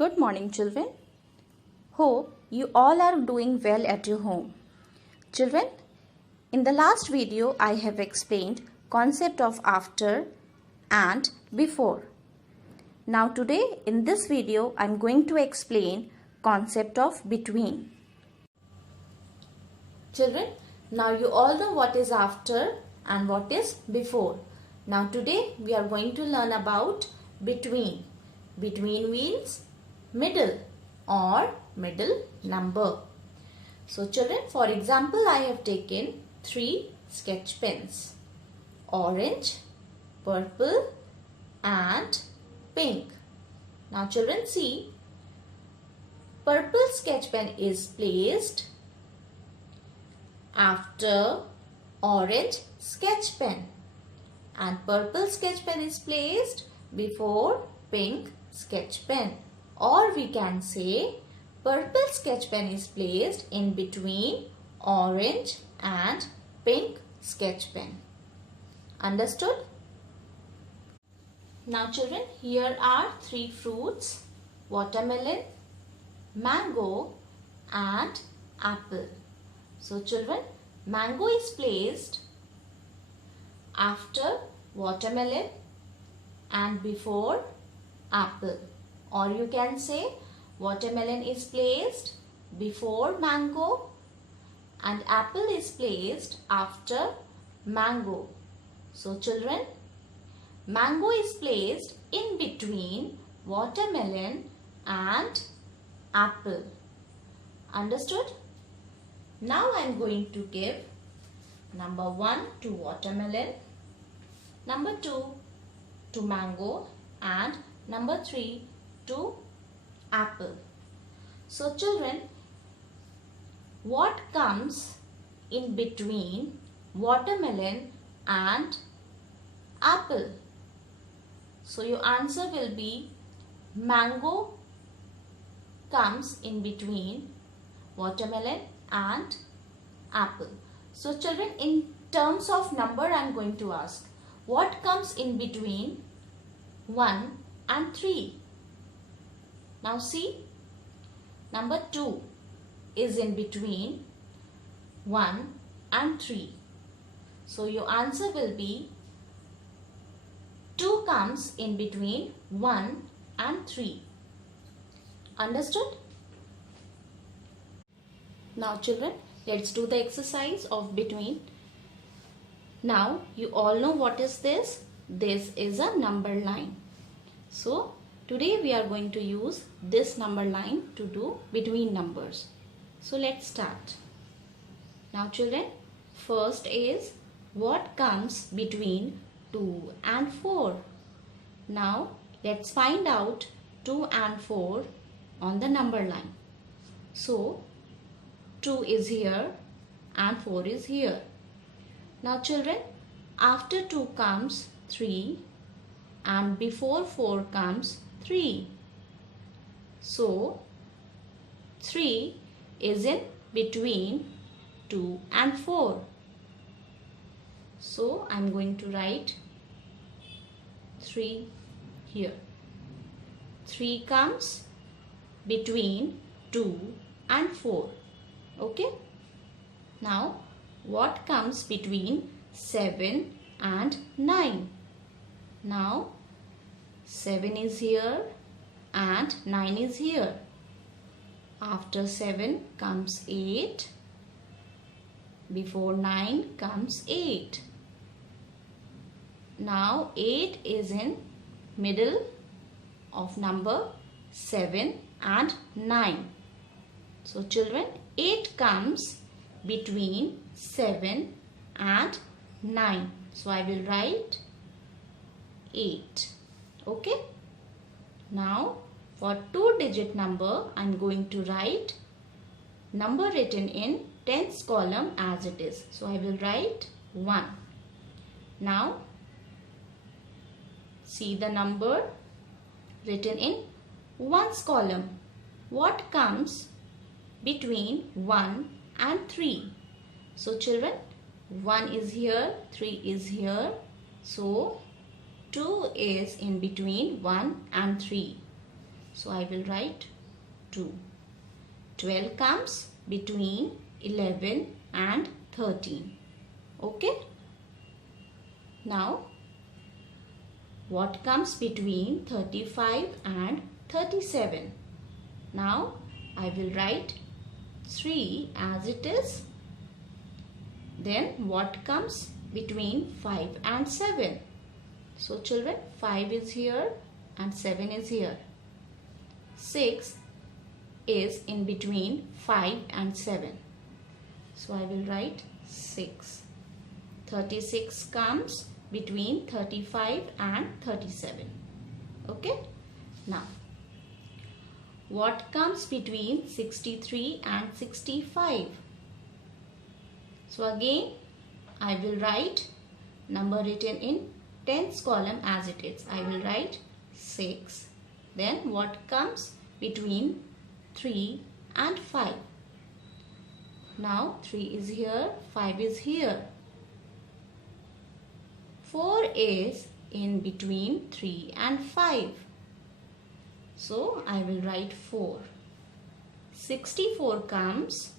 Good morning, children. Hope you all are doing well at your home. Children, in the last video I have explained concept of after and before. Now today in this video I am going to explain concept of between. Children, now you all know what is after and what is before. Now today we are going to learn about between. Between means middle or middle number. So children, for example, I have taken 3 sketch pens. Orange, purple and pink. Now children, see, purple sketch pen is placed after orange sketch pen and purple sketch pen is placed before pink sketch pen, or we can say purple sketch pen is placed in between orange and pink sketch pen. Understood? Now children, here are 3 fruits: watermelon, mango and apple. So children, mango is placed after watermelon and before apple, or you can say watermelon is placed before mango and apple is placed after mango. So children, mango is placed in between watermelon and apple. Understood? Now I am going to give number 1 to watermelon, number 2 to mango and number 3 to apple. So children, what comes in between watermelon and apple? So your answer will be mango comes in between watermelon and apple. So children, in terms of number I am going to ask, what comes in between 1 and 3? Now see, number 2 is in between 1 and 3. So your answer will be 2 comes in between 1 and 3. Understood? Now children, let's do the exercise of between. Now you all know what is this? This is a number line. So today we are going to use this number line to do between numbers. So let's start. Now children, first is what comes between 2 and 4. Now let's find out 2 and 4 on the number line. So 2 is here and 4 is here. Now children, after 2 comes 3 and before 4 comes 3. So 3 is in between 2 and 4. So I am going to write 3 here. 3 comes between 2 and 4. Okay. Now what comes between 7 and 9? Now 7 is here and 9 is here. After 7 comes 8. Before 9 comes 8. Now 8 is in middle of number 7 and 9. So children, 8 comes between 7 and 9. So I will write 8. Okay. Now for 2-digit number I am going to write number written in tens column as it is. So I will write 1. Now see the number written in ones column. What comes between 1 and 3? So children, 1 is here, 3 is here. So 2 is in between 1 and 3. So I will write 2. 12 comes between 11 and 13. Okay. Now what comes between 35 and 37? Now I will write 3 as it is. Then what comes between 5 and 7? So children, 5 is here and 7 is here. 6 is in between 5 and 7. So I will write 6. 36 comes between 35 and 37. Okay. Now, what comes between 63 and 65? So again, I will write number written in tens column as it is. I will write 6. Then what comes between 3 and 5? Now 3 is here, 5 is here. 4 is in between 3 and 5. So I will write 4. 64 comes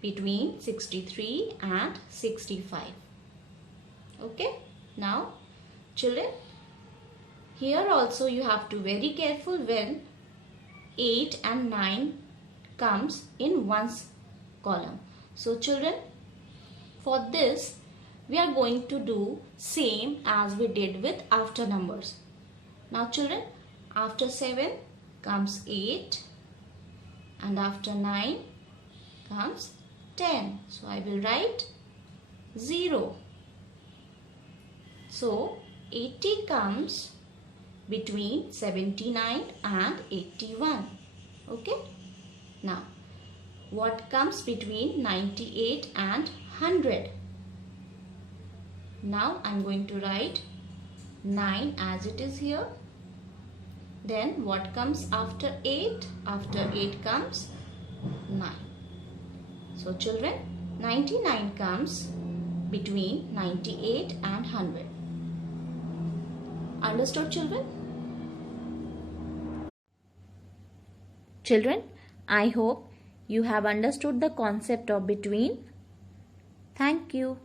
between 63 and 65. Okay. Now children, here also you have to be very careful when 8 and 9 comes in one column. So children, for this we are going to do same as we did with after numbers. Now children, after 7 comes 8 and after 9 comes 10. So I will write 0. So 80 comes between 79 and 81. Okay. Now what comes between 98 and 100? Now I am going to write 9 as it is here. Then what comes after 8? After 8 comes 9. So children, 99 comes between 98 and 100. Understood children? Children, I hope you have understood the concept of between. Thank you.